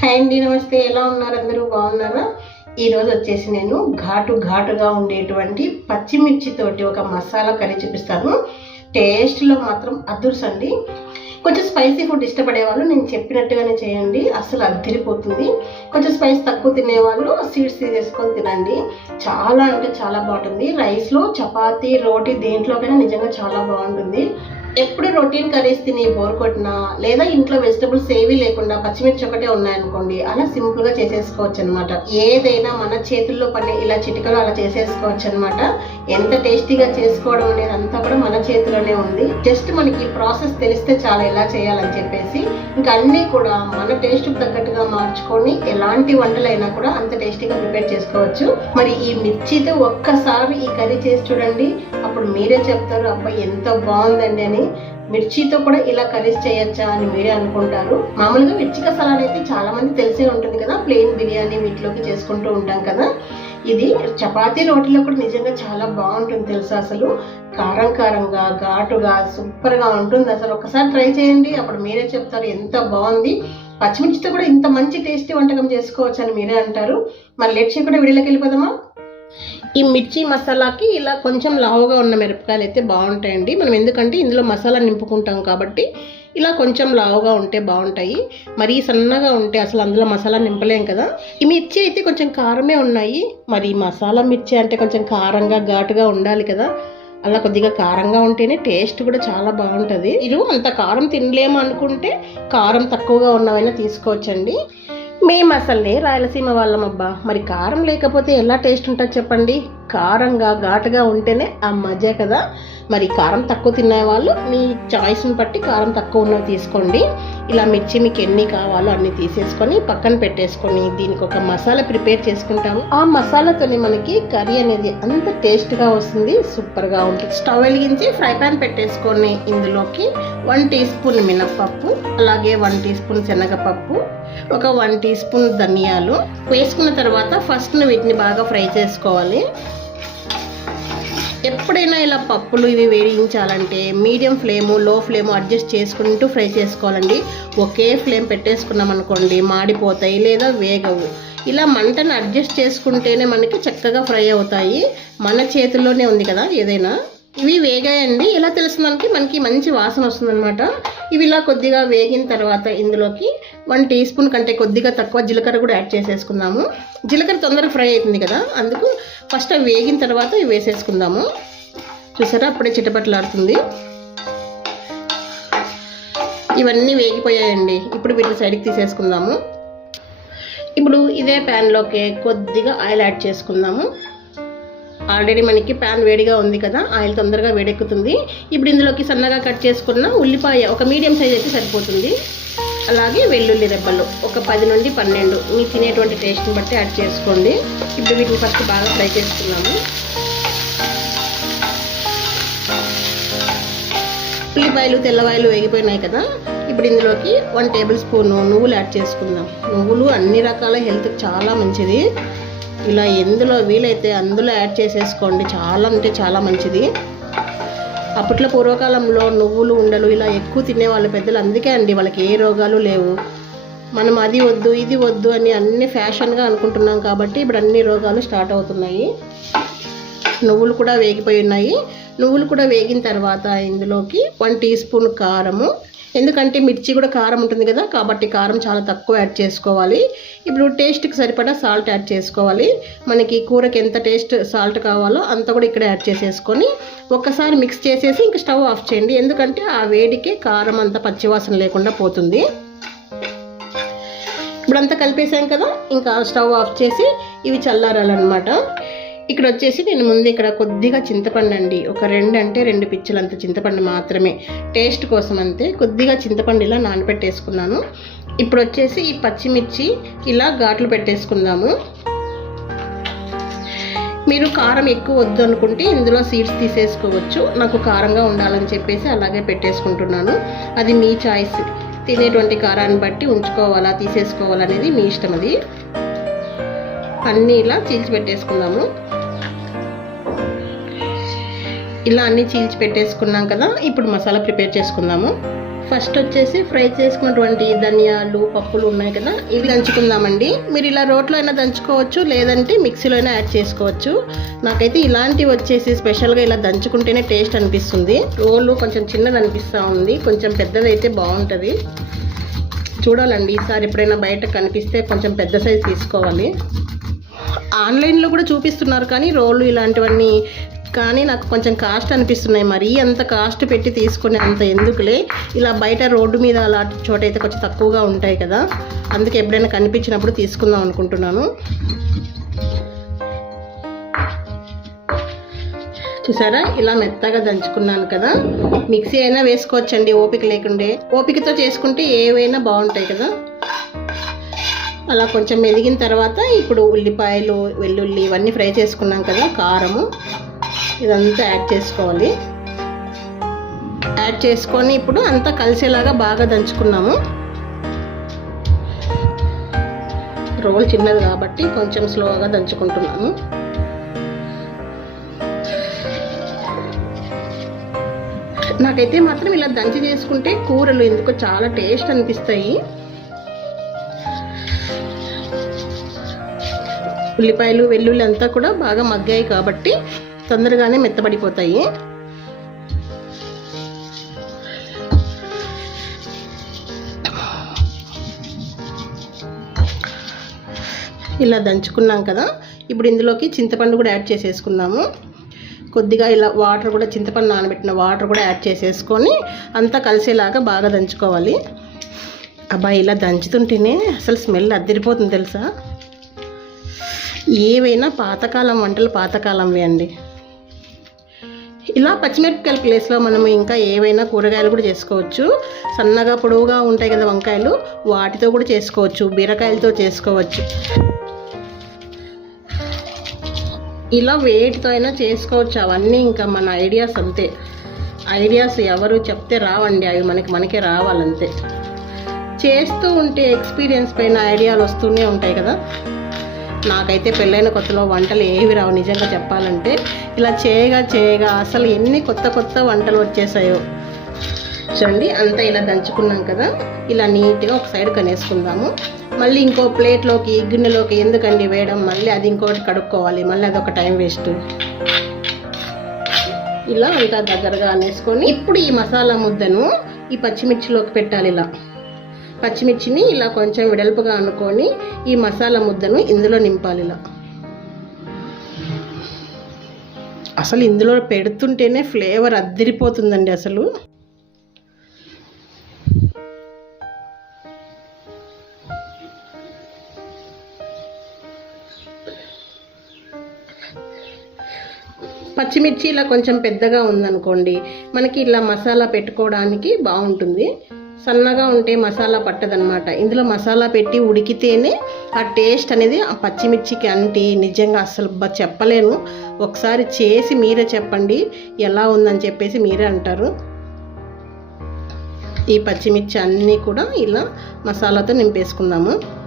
Hi అండి నమస్తే. ఎలా ఉన్నారు? అందరూ బాగున్నారా? ఈరోజు వచ్చేసి నేను ఘాటు ఘాటుగా ఉండేటువంటి పచ్చిమిర్చితోటి ఒక మసాలా కర్రీ చూపిస్తాను. టేస్ట్లో మాత్రం అదుర్స్ అండి. కొంచెం స్పైసీ ఫుడ్ ఇష్టపడేవాళ్ళు నేను చెప్పినట్టుగానే చేయండి. అస్సలు అద్దరిపోతుంది కొంచెం స్పైస్ తక్కువ తినేవాళ్ళు సీడ్స్ తీసేసుకొని తినండి. చాలా అంటే చాలా బాగుంటుంది. రైస్లో చపాతీ రోటీ దేంట్లోకైనా నిజంగా చాలా బాగుంటుంది. ఎప్పుడు రొటీన్ కర్రీస్ తిని బోర్ కొట్టినా లేదా ఇంట్లో వెజిటబుల్స్ ఏవి లేకుండా పచ్చిమిర్చి ఒకటే ఉన్నాయనుకోండి అలా సింపుల్గా చేసేసుకోవచ్చు అనమాట ఏదైనా మన చేతుల్లో పని ఇలా చిటికలో అలా చేసేసుకోవచ్చు అనమాట ఎంత టేస్టీగా చేసుకోవడం అనేది అంతా కూడా మన చేతిలోనే ఉంది. జస్ట్ మనకి ప్రాసెస్ తెలిస్తే చాలా ఎలా చేయాలని చెప్పేసి ఇంకా అన్నీ కూడా మన టేస్ట్ తగ్గట్టుగా మార్చుకొని ఎలాంటి వంటలైనా కూడా అంత టేస్టీగా ప్రిపేర్ చేసుకోవచ్చు. మరి ఈ మిర్చితో ఒక్కసారి ఈ కర్రీ చేసి చూడండి. అప్పుడు మీరే చెప్తారు అబ్బాయి ఎంత బాగుందండి అని. మిర్చితో కూడా ఇలా కర్రీస్ చేయొచ్చా అని మీరే అనుకుంటారు. మామూలుగా మిర్చి కసాలాలు అయితే చాలా మంది తెలిసే ఉంటుంది కదా ప్లెయిన్ బిర్యానీ వీటిలోకి చేసుకుంటూ ఉంటాం కదా. ఇది చపాతీ రోటీలో కూడా నిజంగా చాలా బాగుంటుంది తెలుసా అసలు. కారం కారంగా ఘాటుగా సూపర్గా ఉంటుంది అసలు. ఒకసారి ట్రై చేయండి. అప్పుడు మీరే చెప్తారు ఎంత బాగుంది. పచ్చిమిర్చితో కూడా ఇంత మంచి టేస్టీ వంటకం చేసుకోవచ్చు అని మీరే అంటారు. మరి లేట్ చేయకుండా విడిలోకి వెళ్ళిపోదామా? ఈ మిర్చి మసాలాకి ఇలా కొంచెం లావుగా ఉన్న మిరపకాయలు అయితే బాగుంటాయండి. మనం ఎందుకంటే ఇందులో మసాలా నింపుకుంటాం కాబట్టి ఇలా కొంచెం లావుగా ఉంటే బాగుంటాయి. మరీ సన్నగా ఉంటే అసలు అందులో మసాలా నింపలేం కదా. ఈ మిర్చి అయితే కొంచెం కారమే ఉన్నాయి. మరి మసాలా మిర్చి అంటే కొంచెం కారంగా ఘాటుగా ఉండాలి కదా. అలా కొద్దిగా కారంగా ఉంటేనే టేస్ట్ కూడా చాలా బాగుంటుంది. మీరు అంత కారం తినలేము అనుకుంటే కారం తక్కువగా ఉన్నవైనా తీసుకోవచ్చండి. మేము అసలే రాయలసీమ వాళ్ళం అబ్బా మరి కారం లేకపోతే ఎలా టేస్ట్ ఉంటుంది చెప్పండి. కారంగా ఘాటుగా ఉంటేనే ఆ మజా కదా. మరి కారం తక్కువ తినే వాళ్ళు మీ చాయిస్ని బట్టి కారం తక్కువ ఉన్నవి తీసుకోండి. ఇలా మిర్చి మీకు ఎన్ని కావాలో అన్ని తీసేసుకొని పక్కన పెట్టేసుకొని దీనికి ఒక మసాలా ప్రిపేర్ చేసుకుంటాము. ఆ మసాలాతోనే మనకి కర్రీ అనేది అంత టేస్ట్గా వస్తుంది సూపర్గా ఉంటుంది. స్టవ్ వెలిగించి ఫ్రై పాన్ పెట్టేసుకొని ఇందులోకి వన్ టీ స్పూన్ మినప్పప్పు అలాగే వన్ టీ స్పూన్ శనగపప్పు ఒక వన్ టీ స్పూన్ ధనియాలు. వేసుకున్న తర్వాత ఫస్ట్ వీటిని బాగా ఫ్రై చేసుకోవాలి. ఎప్పుడైనా ఇలా పప్పులు ఇవి వేయించాలంటే medium flame low flame adjust చేసుకుంటూ ఫ్రై చేసుకోవాలండి. ఒకే ఫ్లేమ్ పెట్టేసుకున్నాం అనుకోండి మాడిపోతాయి లేదా వేగవు. ఇలా మంటను అడ్జస్ట్ చేసుకుంటేనే మనకి చక్కగా ఫ్రై అవుతాయి. మన చేతుల్లోనే ఉంది కదా ఏదైనా? ఇవి వేగాయండి. ఎలా దానికి మనకి మంచి వాసన వస్తుందన్నమాట. ఇవి ఇలా కొద్దిగా వేగిన తర్వాత ఇందులోకి వన్ టీ స్పూన్ కంటే కొద్దిగా తక్కువ జీలకర్ర కూడా యాడ్ చేసేసుకుందాము. జీలకర్ర తొందరగా ఫ్రై అవుతుంది కదా అందుకు ఫస్ట్ అవి వేగిన తర్వాత ఇవి వేసేసుకుందాము. చూసారా? అప్పుడే చిటపట్లాడుతుంది. ఇవన్నీ వేగిపోయాయండి. ఇప్పుడు వీటిని సైడ్కి తీసేసుకుందాము. ఇప్పుడు ఇదే ప్యాన్లోకి కొద్దిగా ఆయిల్ యాడ్ చేసుకుందాము. ఆల్రెడీ మనకి ప్యాన్ వేడిగా ఉంది కదా ఆయిల్ తొందరగా వేడెక్కుతుంది. ఇప్పుడు ఇందులోకి సన్నగా కట్ చేసుకున్న ఉల్లిపాయ ఒక మీడియం సైజ్ అయితే సరిపోతుంది. అలాగే వెల్లుల్లి రెబ్బలు ఒక పది నుండి పన్నెండు. మీ తినేటువంటి టేస్ట్ని బట్టి యాడ్ చేసుకోండి. ఇప్పుడు వీటిని ఫస్ట్ బాగా ఫ్రై చేసుకున్నాము. ఉల్లిపాయలు తెల్లవాయలు వేగిపోయినాయి కదా ఇప్పుడు ఇందులోకి వన్ టేబుల్ స్పూన్ నువ్వులు యాడ్ చేసుకుందాం. నువ్వులు అన్ని రకాల హెల్త్ చాలా మంచిది. ఇలా ఎందులో వీలైతే అందులో యాడ్ చేసేసుకోండి. చాలా అంటే చాలా మంచిది. అప్పట్లో పూర్వకాలంలో నువ్వులు ఉండలు ఇలా ఎక్కువ తినేవాళ్ళు పెద్దలు. అందుకే అండి వాళ్ళకి ఏ రోగాలు లేవు. మనం అది వద్దు ఇది వద్దు అని అన్ని ఫ్యాషన్గా అనుకుంటున్నాం కాబట్టి ఇప్పుడు అన్ని రోగాలు స్టార్ట్ అవుతున్నాయి. నువ్వులు కూడా వేగిపోయి ఉన్నాయి. నువ్వులు కూడా వేగిన తర్వాత ఇందులోకి వన్ టీ స్పూన్ కారము ఎందుకంటే మిర్చి కూడా కారం ఉంటుంది కదా కాబట్టి కారం చాలా తక్కువ యాడ్ చేసుకోవాలి. ఇప్పుడు టేస్ట్కి సరిపడా సాల్ట్ యాడ్ చేసుకోవాలి. మనకి కూరకి ఎంత టేస్ట్ సాల్ట్ కావాలో అంత కూడా ఇక్కడ యాడ్ చేసేసుకొని ఒక్కసారి మిక్స్ చేసేసి ఇంక స్టవ్ ఆఫ్ చేయండి. ఎందుకంటే ఆ వేడికే కారం అంతా పచ్చివాసన లేకుండా పోతుంది. ఇప్పుడంతా కలిపేసాం కదా ఇంకా స్టవ్ ఆఫ్ చేసి ఇవి చల్లారాలన్నమాట. ఇక్కడ వచ్చేసి నేను ముందు ఇక్కడ కొద్దిగా చింతపండు అండి ఒక రెండు అంటే రెండు పిచ్చలంత చింతపండు మాత్రమే. టేస్ట్ కోసం అంతే. కొద్దిగా చింతపండు ఇలా నానబెట్టేసుకున్నాను. ఇప్పుడు వచ్చేసి ఈ పచ్చిమిర్చి ఇలా ఘాట్లు పెట్టేసుకుందాము. మీరు కారం ఎక్కువ వద్దు అనుకుంటే ఇందులో సీడ్స్ తీసేసుకోవచ్చు. నాకు కారంగా ఉండాలని చెప్పేసి అలాగే పెట్టేసుకుంటున్నాను. అది మీ చాయిస్. తినేటువంటి కారాన్ని బట్టి ఉంచుకోవాలా తీసేసుకోవాలనేది మీ ఇష్టం అది. అన్నీ ఇలా చీల్చి పెట్టేసుకుందాము ఇలా అన్నీ చీల్చి పెట్టేసుకున్నాం కదా ఇప్పుడు మసాలా ప్రిపేర్ చేసుకుందాము. ఫస్ట్ వచ్చేసి ఫ్రై చేసుకున్నటువంటి ధనియాలు పప్పులు ఉన్నాయి కదా ఇవి దంచుకుందామండి. మీరు ఇలా రోట్లో అయినా దంచుకోవచ్చు లేదంటే మిక్సీలో అయినా యాడ్ చేసుకోవచ్చు. నాకైతే ఇలాంటివి వచ్చేసి స్పెషల్గా ఇలా దంచుకుంటేనే టేస్ట్ అనిపిస్తుంది. రోలు కొంచెం చిన్నది అనిపిస్తూ ఉంది కొంచెం పెద్దది అయితే బాగుంటుంది. చూడాలండి ఈసారి ఎప్పుడైనా బయట కనిపిస్తే కొంచెం పెద్ద సైజ్ తీసుకోవాలి. ఆన్లైన్లో కూడా చూపిస్తున్నారు కానీ రోళ్ళు ఇలాంటివన్నీ కానీ నాకు కొంచెం కాస్ట్ అనిపిస్తున్నాయి. మరీ అంత కాస్ట్ పెట్టి తీసుకునే అంత ఎందుకులే? ఇలా బయట రోడ్డు మీద అలాంటి చోట అయితే కొంచెం తక్కువగా ఉంటాయి కదా. అందుకే ఎప్పుడైనా కనిపించినప్పుడు తీసుకుందాం అనుకుంటున్నాను. చూసారా? ఇలా మెత్తగా దంచుకున్నాను కదా. మిక్సీ అయినా వేసుకోవచ్చండి ఓపిక లేకుండే. ఓపికతో చేసుకుంటే ఏవైనా బాగుంటాయి కదా. అలా కొంచెం మెదిగిన తర్వాత ఇప్పుడు ఉల్లిపాయలు వెల్లుల్లి ఇవన్నీ ఫ్రై చేసుకున్నాం కదా కారము. ఇదంతా యాడ్ చేసుకోవాలి. యాడ్ చేసుకొని ఇప్పుడు అంతా కలిసేలాగా బాగా దంచుకున్నాము. రోల్ చిన్నది కాబట్టి కొంచెం స్లోగా దంచుకుంటున్నాము. నాకైతే మాత్రం ఇలా దంచి చేసుకుంటే కూరలు ఎందుకో చాలా టేస్ట్ అనిపిస్తాయి. ఉల్లిపాయలు వెల్లుల్లి అంతా కూడా బాగా మగ్గాయి కాబట్టి తొందరగానే మెత్తబడిపోతాయి. ఇలా దంచుకున్నాం కదా. ఇప్పుడు ఇందులోకి చింతపండు కూడా యాడ్ చేసేసుకున్నాము కొద్దిగా ఇలా వాటర్ కూడా చింతపండు నానబెట్టిన వాటర్ కూడా యాడ్ చేసేసుకొని అంతా కలిసేలాగా బాగా దంచుకోవాలి. అబ్బా ఇలా దంచుతుంటేనే అసలు స్మెల్ అద్దరిపోతుంది తెలుసా? ఏవైనా పాతకాలం వంటలు పాతకాలంవి అండి. ఇలా పచ్చిమిరపకాయల ప్లేస్లో మనం ఇంకా ఏవైనా కూరగాయలు కూడా చేసుకోవచ్చు. సన్నగా పొడవుగా ఉంటాయి కదా వంకాయలు వాటితో కూడా చేసుకోవచ్చు బీరకాయలతో చేసుకోవచ్చు. ఇలా వేటితో అయినా చేసుకోవచ్చు. అవన్నీ ఇంకా మన ఐడియాస్ అంతే. ఐడియాస్ ఎవరు చెప్తే రావండి. అవి మనకి మనకే రావాలంతే. చేస్తూ ఉంటే ఎక్స్పీరియన్స్ పైన ఐడియాలు వస్తూనే ఉంటాయి కదా. నాకైతే పెళ్ళైన కొత్తలో వంటలు ఏవి రావు నిజంగా చెప్పాలంటే. ఇలా చేయగా చేయగా అసలు ఎన్ని కొత్త కొత్త వంటలు వచ్చేసాయో. చూడండి అంతా ఇలా దంచుకున్నాం కదా. ఇలా నీట్గా ఒక సైడ్ కనేసుకుందాము. మళ్ళీ ఇంకో ప్లేట్లోకి గిన్నెలోకి ఎందుకండి వేయడం? మళ్ళీ అది ఇంకోటి కడుక్కోవాలి. మళ్ళీ అదొక టైం వేస్ట్. ఇలా అంతా దగ్గరగా అనేసుకొని ఇప్పుడు ఈ మసాలా ముద్దను ఈ పచ్చిమిర్చిలోకి పెట్టాలి ఇలా. పచ్చిమిర్చిని ఇలా కొంచెం వెడల్పుగా అనుకొని ఈ మసాలా ముద్దను ఇందులో నింపాలి ఇలా. అసలు ఇందులో పెడుతుంటేనే ఫ్లేవర్ అద్దరిపోతుందండి అసలు. పచ్చిమిర్చి ఇలా కొంచెం పెద్దగా ఉందనుకోండి మనకి ఇలా మసాలా పెట్టుకోవడానికి బాగుంటుంది. సన్నగా ఉంటే మసాలా పట్టదనమాట ఇందులో మసాలా పెట్టి ఉడికితేనే ఆ టేస్ట్ అనేది ఆ పచ్చిమిర్చికి అంటి నిజంగా అసలు చెప్పలేను. ఒకసారి చేసి మీరే చెప్పండి ఎలా ఉందని చెప్పేసి మీరే అంటారు. ఈ పచ్చిమిర్చి అన్నీ కూడా ఇలా మసాలాతో నింపేసుకుందాము.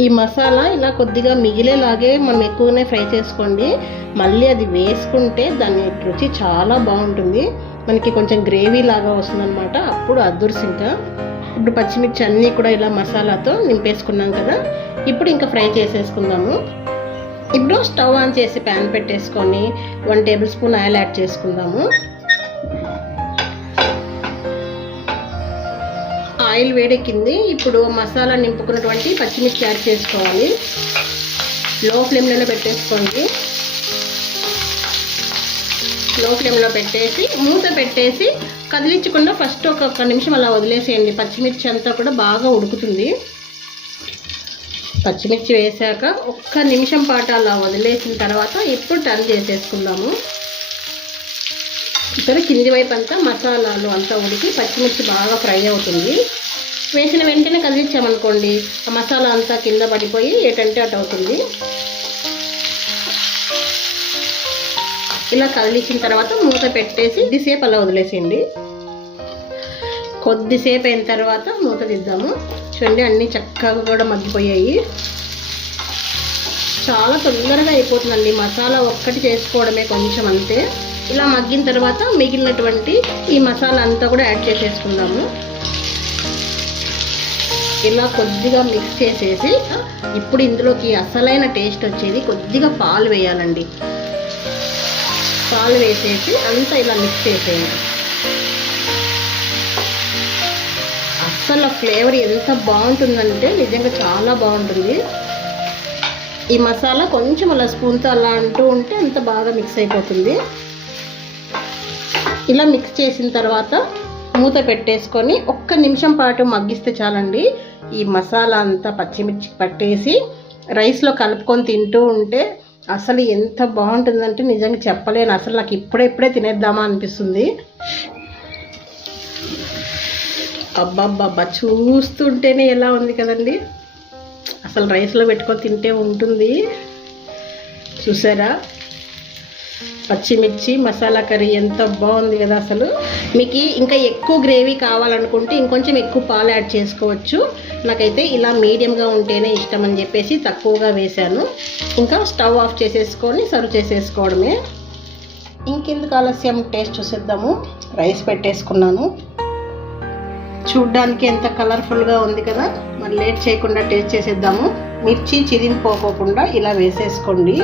ఈ మసాలా ఇలా కొద్దిగా మిగిలేలాగే మనం ఎక్కువనే ఫ్రై చేసుకోండి. మళ్ళీ అది వేసుకుంటే దాని రుచి చాలా బాగుంటుంది. మనకి కొంచెం గ్రేవీ లాగా వస్తుందన్నమాట. అప్పుడు అద్దుర్స్ ఇంకా. ఇప్పుడు పచ్చిమిర్చి అన్నీ కూడా ఇలా మసాలాతో నింపేసుకున్నాం కదా. ఇప్పుడు ఇంకా ఫ్రై చేసేసుకుందాము. ఇప్పుడు స్టవ్ ఆన్ చేసి ప్యాన్ పెట్టేసుకొని one tablespoon oil add చేసుకుందాము. ఆయిల్ వేడెక్కింది. ఇప్పుడు మసాలా నింపుకున్నటువంటి పచ్చిమిర్చి యాడ్ చేసుకోవాలి. లో ఫ్లేమ్లోనే పెట్టేసుకోండి. లో ఫ్లేమ్లో పెట్టేసి మూత పెట్టేసి కదిలించకుండా ఫస్ట్ ఒక నిమిషం అలా వదిలేసేయండి. పచ్చిమిర్చి అంతా కూడా బాగా ఉడుకుతుంది. పచ్చిమిర్చి వేసాక ఒక్క నిమిషం పాటు అలా వదిలేసిన తర్వాత ఇప్పుడు టర్న్ చేసేసుకుందాము. ఇక్కడ కింది వైపు అంతా మసాలాలు అంతా ఉడికి పచ్చిమిర్చి బాగా ఫ్రై అవుతుంది. వేసిన వెంటనే కదిలించామనుకోండి ఆ మసాలా అంతా కింద పడిపోయి ఏటంటే అటు అవుతుంది. ఇలా కదిలించిన తర్వాత మూత పెట్టేసి కొద్దిసేపు అలా వదిలేసేయండి. కొద్దిసేపు అయిన తర్వాత మూత తీద్దాము. చూడండి అన్నీ చక్కగా కూడా మగ్గిపోయాయి. చాలా తొందరగా అయిపోతుందండి. మసాలా ఒక్కటి చేసుకోవడమే కొంచెం అంతే. ఇలా మగ్గిన తర్వాత మిగిలినటువంటి ఈ మసాలా అంతా కూడా యాడ్ చేసేసుకుందాము. ఇలా కొద్దిగా మిక్స్ చేసేసి ఇప్పుడు ఇందులోకి అసలైన టేస్ట్ వచ్చేది కొద్దిగా పాలు వేయాలండి. పాలు వేసేసి అంతా ఇలా మిక్స్ చేసేయండి. అస్సలు ఫ్లేవర్ ఎంత బాగుంటుందంటే నిజంగా చాలా బాగుంటుంది. ఈ మసాలా కొంచెం అలా స్పూన్తో అలా అంటూ ఉంటే అంత బాగా మిక్స్ అయిపోతుంది. ఇలా మిక్స్ చేసిన తర్వాత మూత పెట్టేసుకొని ఒక్క నిమిషం పాటు మగ్గిస్తే చాలండి. ఈ మసాలా అంతా పచ్చిమిర్చి పట్టేసి రైస్లో కలుపుకొని తింటూ ఉంటే అసలు ఎంత బాగుంటుందంటే నిజంగా చెప్పలేను. అసలు నాకు ఇప్పుడే ఇప్పుడే తినేద్దామా అనిపిస్తుంది. అబ్బబ్బబ్బా చూస్తుంటేనే ఎలా ఉంది కదండి. అసలు రైస్లో పెట్టుకొని తింటే ఉంటుంది. చూసారా? పచ్చిమిర్చి మసాలా కర్రీ ఎంత బాగుంది కదా అసలు. మీకు ఇంకా ఎక్కువ గ్రేవీ కావాలనుకుంటే ఇంకొంచెం ఎక్కువ పాలు యాడ్ చేసుకోవచ్చు. నాకైతే ఇలా మీడియంగా ఉంటేనే ఇష్టం అని చెప్పేసి తక్కువగా వేశాను. ఇంకా స్టవ్ ఆఫ్ చేసేసుకొని సర్వ్ చేసేసుకోవడమే. ఇంకెందుకు ఆలస్యం? టేస్ట్ చూసేద్దాము. రైస్ పెట్టేసుకున్నాను. చూడ్డానికి ఎంత కలర్ఫుల్గా ఉంది కదా. మరి లేట్ చేయకుండా టేస్ట్ చేసేద్దాము. మిర్చి చిరిగిపోకోకుండా ఇలా వేసేసుకోండి.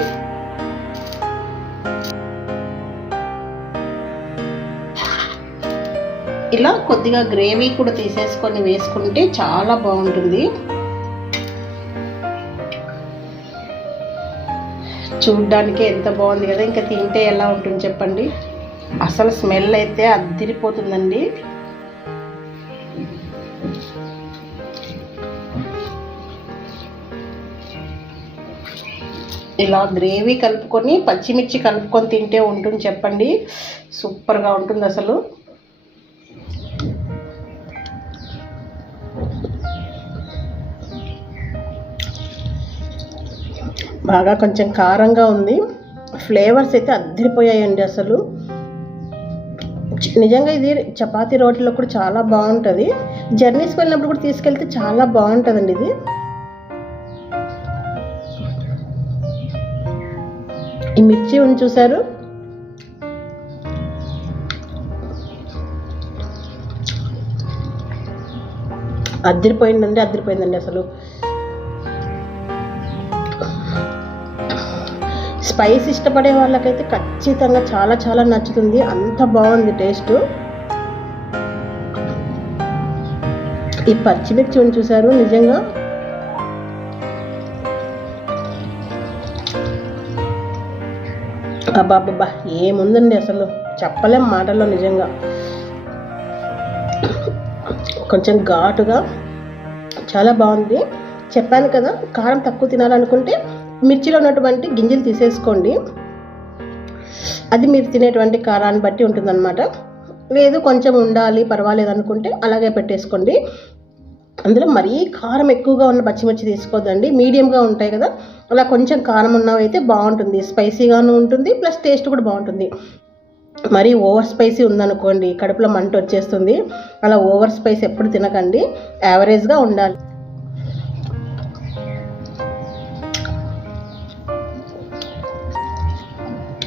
ఇలా కొద్దిగా గ్రేవీ కూడా తీసేసుకొని వేసుకుంటే చాలా బాగుంటుంది. చూడ్డానికి ఎంత బాగుంది కదా ఇంకా తింటే ఎలా ఉంటుంది చెప్పండి. అసలు స్మెల్ అయితే అద్దిరిపోతుందండి ఇలా గ్రేవీ కలుపుకొని పచ్చిమిర్చి కలుపుకొని తింటే ఉంటుంది చెప్పండి. సూపర్గా ఉంటుంది అసలు. బాగా కొంచెం కారంగా ఉంది. ఫ్లేవర్స్ అయితే అద్దరిపోయాయండి అసలు. నిజంగా ఇది చపాతీ రోటీలో కూడా చాలా బాగుంటుంది. జర్నీస్కి వెళ్ళినప్పుడు కూడా తీసుకెళ్తే చాలా బాగుంటుందండి ఇది. ఈ మిర్చి ఉంది చూసారు అద్దరిపోయిందండి అద్దరిపోయిందండి అసలు. స్పైస్ ఇష్టపడే వాళ్ళకైతే ఖచ్చితంగా చాలా చాలా నచ్చుతుంది. అంత బాగుంది టేస్ట్. ఈ పచ్చిమిర్చి ఉంది చూసారు నిజంగా? అబ్బాబ్బా ఏముందండి అసలు? చెప్పలేం మాటల్లో నిజంగా. కొంచెం ఘాటుగా. చాలా బాగుంది. చెప్పాను కదా కారం తక్కువ తినాలనుకుంటే మిర్చిలో ఉన్నటువంటి గింజలు తీసేసుకోండి. అది మీరు తినేటువంటి కారాన్ని బట్టి ఉంటుందన్నమాట. లేదు కొంచెం ఉండాలి పర్వాలేదు అనుకుంటే అలాగే పెట్టేసుకోండి. అందులో మరీ కారం ఎక్కువగా ఉన్న పచ్చిమిర్చి తీసుకోవద్దండి మీడియంగా ఉంటాయి కదా అలా కొంచెం కారం ఉన్నవైతే బాగుంటుంది. స్పైసీగాను ఉంటుంది ప్లస్ టేస్ట్ కూడా బాగుంటుంది. మరీ ఓవర్ స్పైసీ ఉందనుకోండి కడుపులో మంట వచ్చేస్తుంది. అలా ఓవర్ స్పైస్ ఎప్పుడు తినకండి. యావరేజ్గా ఉండాలి.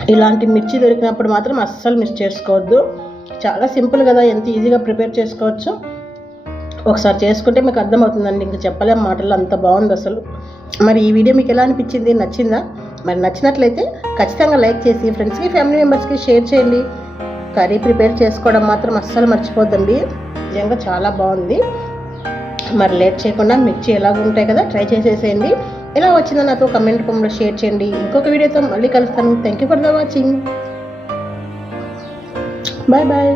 ఇలాంటి మిర్చి దొరికినప్పుడు మాత్రం అస్సలు మిస్ చేసుకోవద్దు. చాలా సింపుల్ కదా ఎంత ఈజీగా ప్రిపేర్ చేసుకోవచ్చు. ఒకసారి చేసుకుంటే మీకు అర్థమవుతుందండి ఇంకా చెప్పలేం మాటలు అంత బాగుంది అసలు. మరి ఈ వీడియో మీకు ఎలా అనిపించింది? నచ్చిందా? మరి నచ్చినట్లయితే ఖచ్చితంగా లైక్ చేసి ఫ్రెండ్స్కి ఫ్యామిలీ మెంబర్స్కి షేర్ చేయండి. కర్రీ ప్రిపేర్ చేసుకోవడం మాత్రం అస్సలు మర్చిపోద్దండి. నిజంగా చాలా బాగుంది. మరి లేట్ చేయకుండా మిర్చి ఎలాగ ఉంటాయి కదా ట్రై చేసేసేయండి. ఎలా వచ్చిందో నాతో కమెంట్ రూపంలో షేర్ చేయండి. ఇంకొక వీడియోతో మళ్ళీ కలుస్తాను. Thank you for the watching bye bye